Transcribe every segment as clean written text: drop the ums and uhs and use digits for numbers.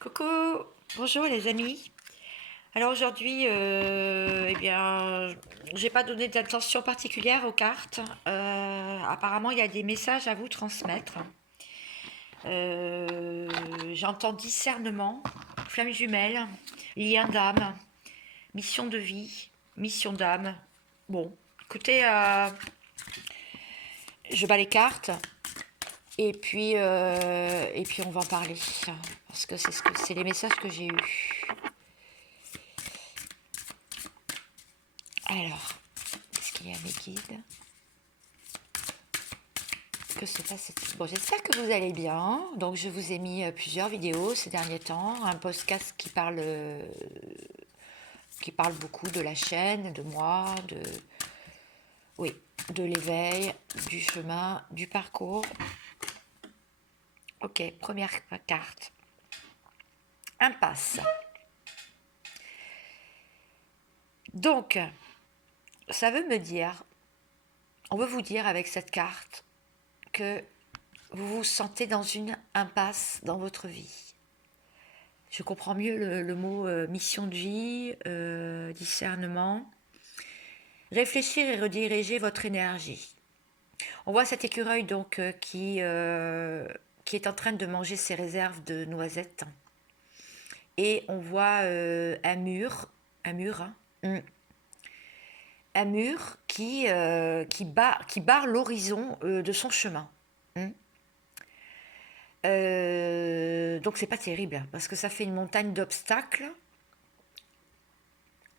Coucou, bonjour les amis. Alors aujourd'hui, j'ai pas donné d'attention particulière aux cartes. Apparemment, il y a des messages à vous transmettre. J'entends discernement, flamme jumelle, lien d'âme, mission de vie, mission d'âme. Bon, écoutez, je bats les cartes et puis on va en parler parce que c'est les messages que j'ai eus. Alors, est-ce qu'il y a mes guides? Que se passe-t-il? Bon, j'espère que vous allez bien. Donc, je vous ai mis plusieurs vidéos ces derniers temps. Un podcast qui parle beaucoup de la chaîne, de moi, oui, de l'éveil, du chemin, du parcours. Ok, première carte. Impasse. Donc, ça veut me dire, on veut vous dire avec cette carte que vous vous sentez dans une impasse dans votre vie. Je comprends mieux le mot mission de vie, discernement. Réfléchir et rediriger votre énergie. On voit cet écureuil donc qui est en train de manger ses réserves de noisettes. Et on voit un mur, hein, un mur qui barre l'horizon de son chemin. Donc c'est pas terrible parce que ça fait une montagne d'obstacles.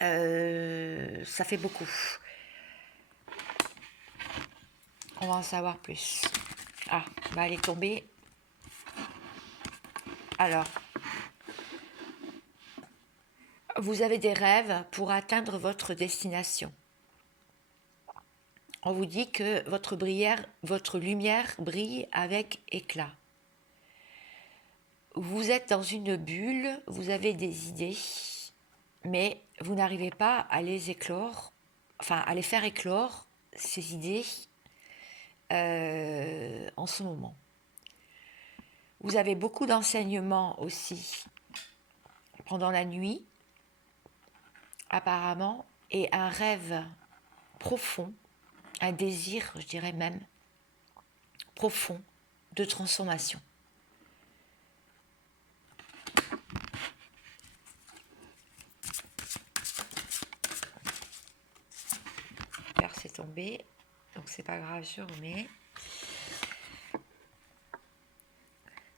Ça fait beaucoup. On va en savoir plus. Ah, bah elle est tombée. Alors, vous avez des rêves pour atteindre votre destination. On vous dit que votre lumière brille avec éclat. Vous êtes dans une bulle, vous avez des idées, mais vous n'arrivez pas à les éclore, enfin à les faire éclore, ces idées, en ce moment. Vous avez beaucoup d'enseignements aussi pendant la nuit, apparemment, et un rêve profond, un désir, je dirais même, profond de transformation. Là, c'est tombé, donc c'est pas grave, je remets.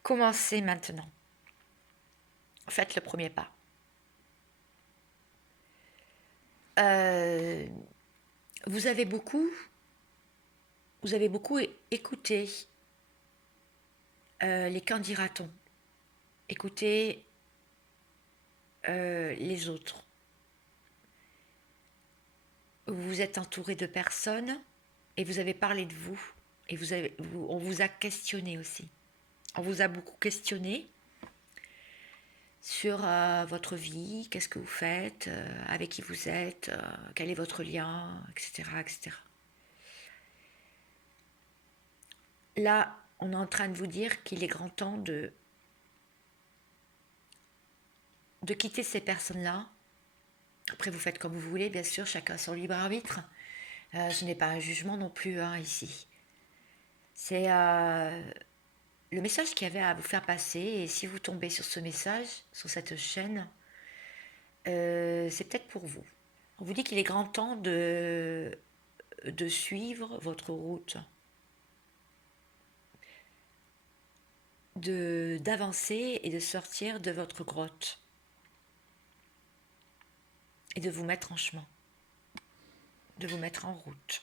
Commencez maintenant. Faites le premier pas. Vous avez beaucoup écouté les qu'en dira-t-on. Écoutez les autres. Vous vous êtes entouré de personnes et vous avez parlé de vous. Et on vous a questionné aussi. On vous a beaucoup questionné sur votre vie, qu'est-ce que vous faites, avec qui vous êtes, quel est votre lien, etc., etc. Là, on est en train de vous dire qu'il est grand temps de quitter ces personnes-là. Après, vous faites comme vous voulez, bien sûr, chacun son libre arbitre. Ce n'est pas un jugement non plus ici. C'est le message qu'il y avait à vous faire passer. Et si vous tombez sur ce message, sur cette chaîne, c'est peut-être pour vous. On vous dit qu'il est grand temps de suivre votre route, d'avancer et de sortir de votre grotte et de vous mettre en chemin, de vous mettre en route.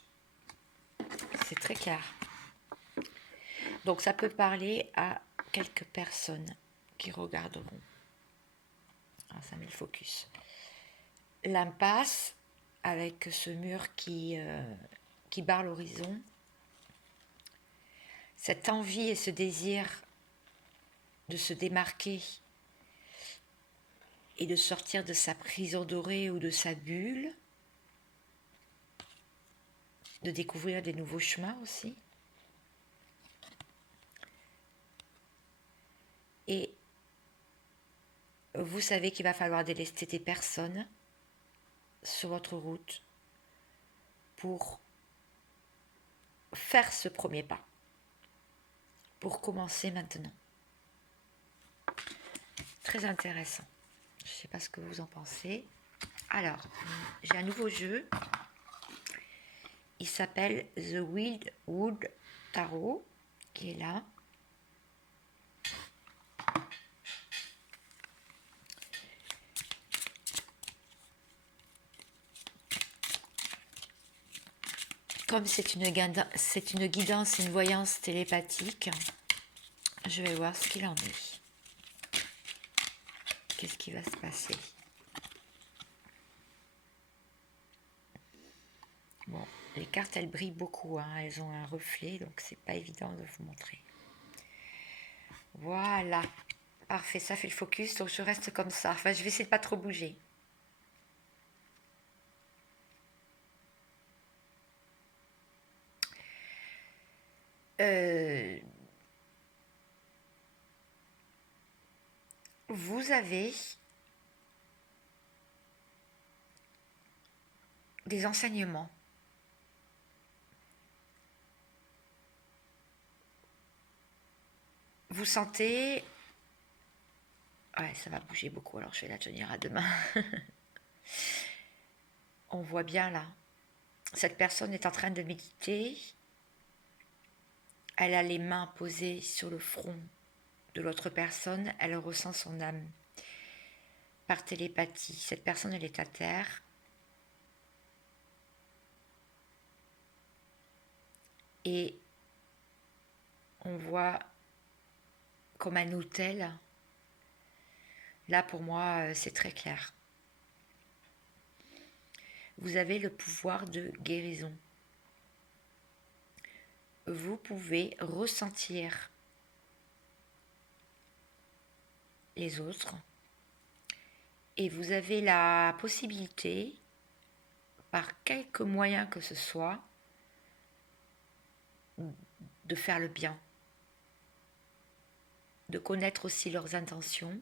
C'est très clair. Donc ça peut parler à quelques personnes qui regarderont. Ah, ça met le focus. L'impasse avec ce mur qui barre l'horizon. Cette envie et ce désir de se démarquer et de sortir de sa prison dorée ou de sa bulle, de découvrir des nouveaux chemins aussi. Et vous savez qu'il va falloir délester des personnes sur votre route pour faire ce premier pas, pour commencer maintenant. Très intéressant. Je ne sais pas ce que vous en pensez. Alors, j'ai un nouveau jeu. Il s'appelle The Wildwood Tarot, qui est là. Comme c'est une guidance, une voyance télépathique, je vais voir ce qu'il en est. Qu'est-ce qui va se passer? Bon, les cartes, elles brillent beaucoup, hein, elles ont un reflet, donc c'est pas évident de vous montrer. Voilà, parfait, ça fait le focus, donc je reste comme ça. Enfin, je vais essayer de pas trop bouger. Vous avez des enseignements. Vous sentez... Ouais, ça va bouger beaucoup, alors je vais la tenir à deux mains. On voit bien là. Cette personne est en train de méditer. Elle a les mains posées sur le front de l'autre personne. Elle ressent son âme par télépathie. Cette personne, elle est à terre. Et on voit comme un autel. Là, pour moi, c'est très clair. Vous avez le pouvoir de guérison. Vous pouvez ressentir les autres et vous avez la possibilité, par quelque moyen que ce soit, de faire le bien, de connaître aussi leurs intentions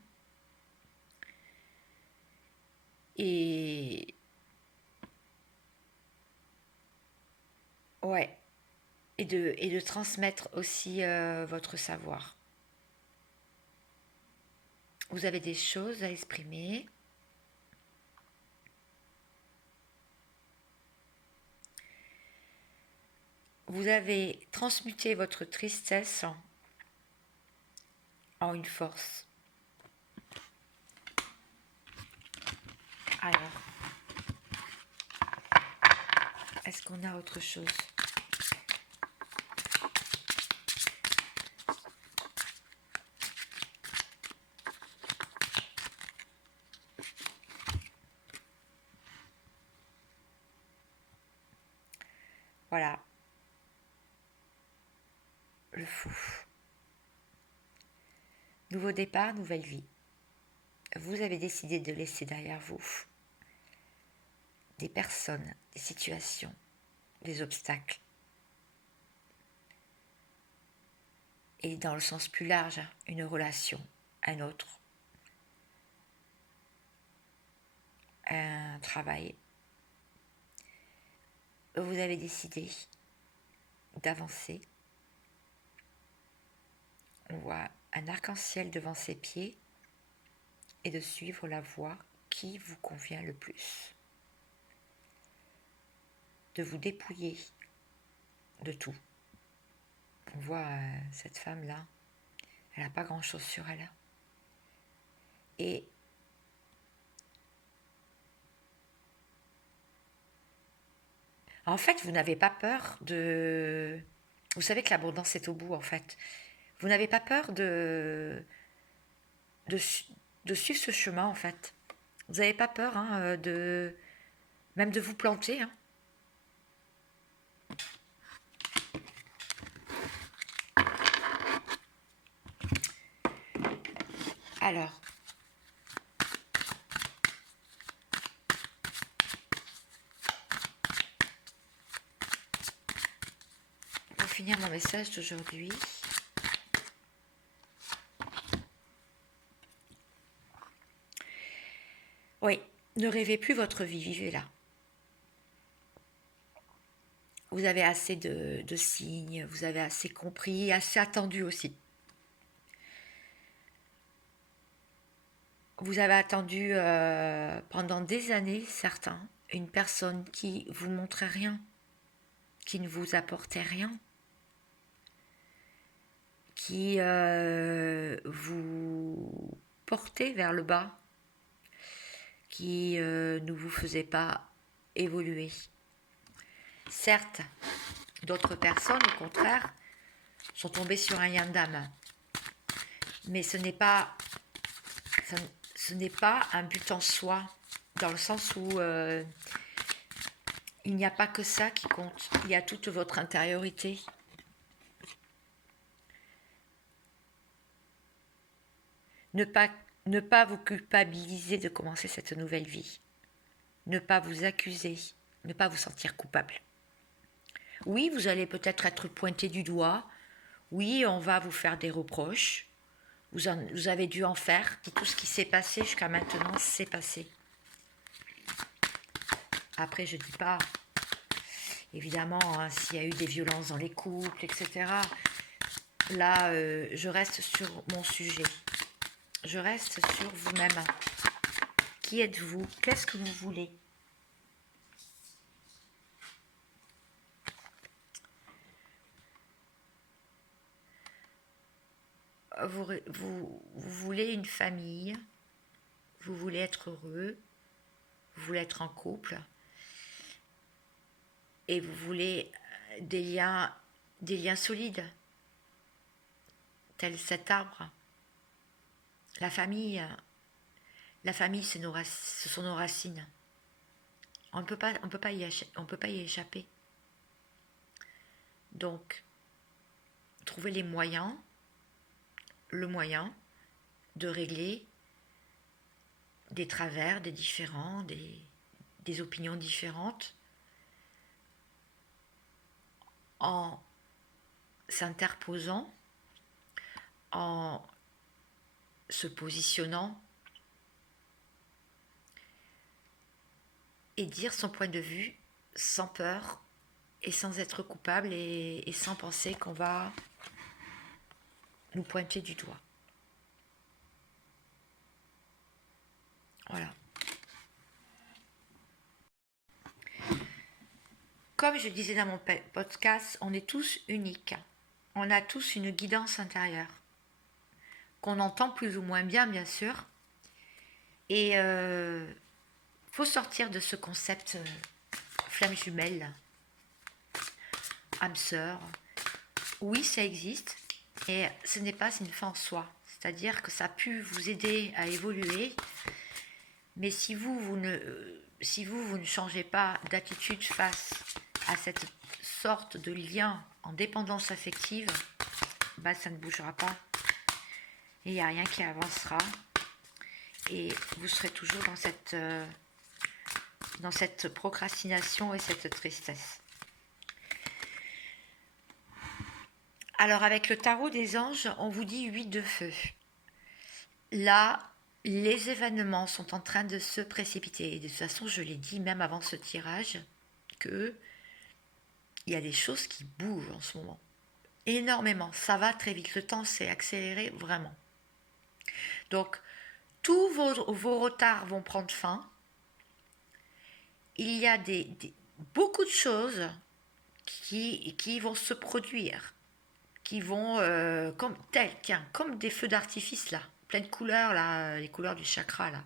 et ouais, et de transmettre aussi votre savoir. Vous avez des choses à exprimer. Vous avez transmuté votre tristesse en une force. Alors, est-ce qu'on a autre chose? Voilà. Le fou. Nouveau départ, nouvelle vie. Vous avez décidé de laisser derrière vous des personnes, des situations, des obstacles. Et dans le sens plus large, une relation, un autre, un travail. Vous avez décidé d'avancer. On voit un arc-en-ciel devant ses pieds et de suivre la voie qui vous convient le plus. De vous dépouiller de tout. On voit cette femme-là, elle n'a pas grand-chose sur elle. Et en fait, vous n'avez pas peur de... Vous savez que l'abondance est au bout, en fait. Vous n'avez pas peur de suivre ce chemin, en fait. Vous n'avez pas peur hein, même de vous planter. Hein. Alors, pour finir mon message d'aujourd'hui, Oui, ne rêvez plus votre vie, vivez-la. Vous avez assez de signes, vous avez assez compris, assez attendu aussi. Vous avez attendu pendant des années, certains, une personne qui vous montrait rien, qui ne vous apportait rien, qui vous portait vers le bas, qui ne vous faisait pas évoluer. Certes, d'autres personnes, au contraire, sont tombées sur un yin d'âme, mais ce n'est pas un but en soi, dans le sens où il n'y a pas que ça qui compte, il y a toute votre intériorité. Ne pas vous culpabiliser de commencer cette nouvelle vie. Ne pas vous accuser, ne pas vous sentir coupable. Oui, vous allez peut-être être pointé du doigt. Oui, on va vous faire des reproches. Vous avez dû en faire. Tout ce qui s'est passé jusqu'à maintenant s'est passé. Après, je ne dis pas, évidemment, hein, s'il y a eu des violences dans les couples, etc. Là, je reste sur mon sujet. Je reste sur vous-même. Qui êtes-vous? Qu'est-ce que vous voulez? Vous voulez une famille, vous voulez être heureux, vous voulez être en couple et vous voulez des liens solides, tel cet arbre. La famille, ce sont nos racines. On ne peut pas y échapper. Donc, trouvez le moyen de régler des travers, des différends, des opinions différentes en s'interposant, en se positionnant et dire son point de vue sans peur et sans être coupable et sans penser qu'on va nous pointer du doigt. Voilà. Comme je disais dans mon podcast, on est tous uniques. On a tous une guidance intérieure qu'on entend plus ou moins bien sûr. Et faut sortir de ce concept flamme jumelle, âme sœur. Oui, ça existe, et ce n'est pas une fin en soi. C'est-à-dire que ça a pu vous aider à évoluer, mais si vous ne changez pas d'attitude face à cette sorte de lien en dépendance affective, bah, ça ne bougera pas. Et il n'y a rien qui avancera. Et vous serez toujours dans cette procrastination et cette tristesse. Alors avec le tarot des anges, on vous dit 8 de feu. Là, les événements sont en train de se précipiter. Et de toute façon, je l'ai dit même avant ce tirage, que il y a des choses qui bougent en ce moment. Énormément. Ça va très vite. Le temps s'est accéléré vraiment. Donc, tous vos retards vont prendre fin. Il y a beaucoup de choses qui vont se produire, qui vont comme des feux d'artifice là, plein de couleurs là, les couleurs du chakra là.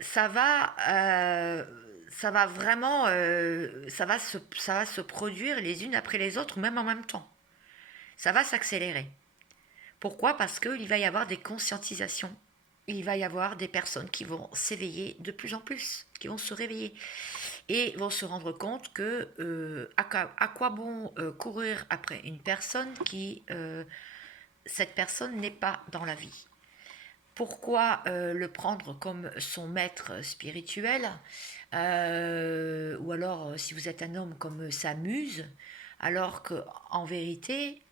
Ça va vraiment, ça va se produire les unes après les autres, ou même en même temps. Ça va s'accélérer. Pourquoi? Parce qu'il va y avoir des conscientisations. Il va y avoir des personnes qui vont s'éveiller de plus en plus, qui vont se réveiller et vont se rendre compte que à quoi bon courir après une personne qui, cette personne n'est pas dans la vie. Pourquoi le prendre comme son maître spirituel, ou alors si vous êtes un homme comme sa muse, alors qu'en vérité,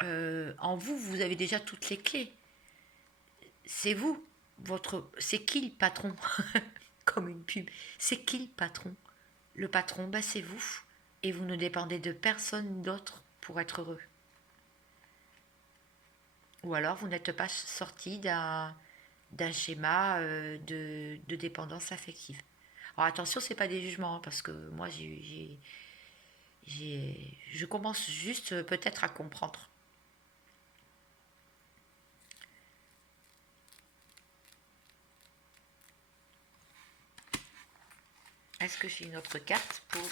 en vous, vous avez déjà toutes les clés. c'est vous, c'est qui le patron? Comme une pub. C'est qui le patron? Le patron, bah, c'est vous. Et vous ne dépendez de personne d'autre pour être heureux. Ou alors vous n'êtes pas sorti d'un schéma de dépendance affective. Alors attention, c'est pas des jugements, hein, parce que moi, je commence juste peut-être à comprendre. Est-ce que j'ai une autre carte pour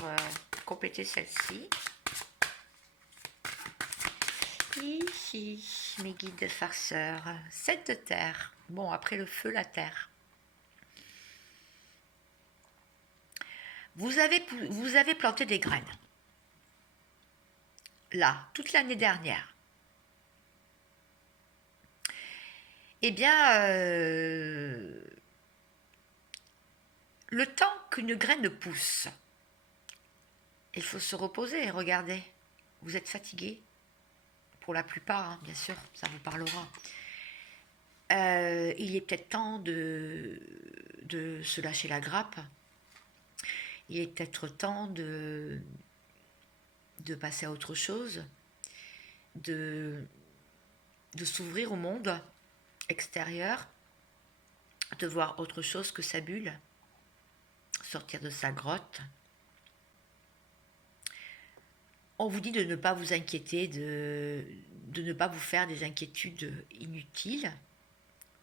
compléter celle-ci? Ici, mes guides de farceurs. 7 de terre. Bon, après le feu, la terre. Vous avez planté des graines. Là, toute l'année dernière. Eh bien, le temps qu'une graine pousse, il faut se reposer. Regardez, vous êtes fatigué. Pour la plupart, hein, bien sûr, ça vous parlera. Il est peut-être temps de se lâcher la grappe. Il est peut-être temps de passer à autre chose, de, de s'ouvrir au monde extérieur, de voir autre chose que sa bulle, sortir de sa grotte. On vous dit de ne pas vous inquiéter, de ne pas vous faire des inquiétudes inutiles.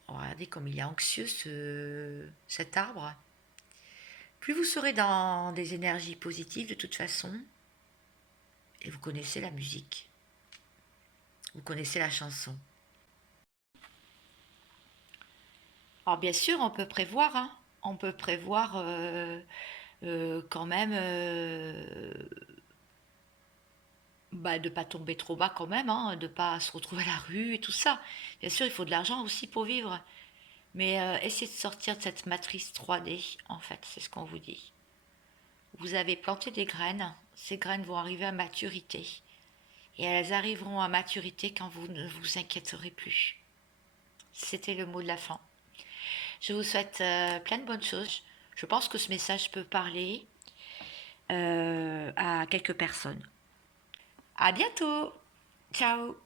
Regardez comme il est anxieux cet arbre. Plus vous serez dans des énergies positives de toute façon, et vous connaissez la musique, vous connaissez la chanson. Alors bien sûr, on peut prévoir, hein. On peut prévoir quand même bah, de ne pas tomber trop bas quand même, hein, de ne pas se retrouver à la rue et tout ça. Bien sûr, il faut de l'argent aussi pour vivre. Mais essayez de sortir de cette matrice 3D, en fait, c'est ce qu'on vous dit. Vous avez planté des graines, ces graines vont arriver à maturité. Et elles arriveront à maturité quand vous ne vous inquiéterez plus. C'était le mot de la fin. Je vous souhaite plein de bonnes choses. Je pense que ce message peut parler à quelques personnes. À bientôt. Ciao.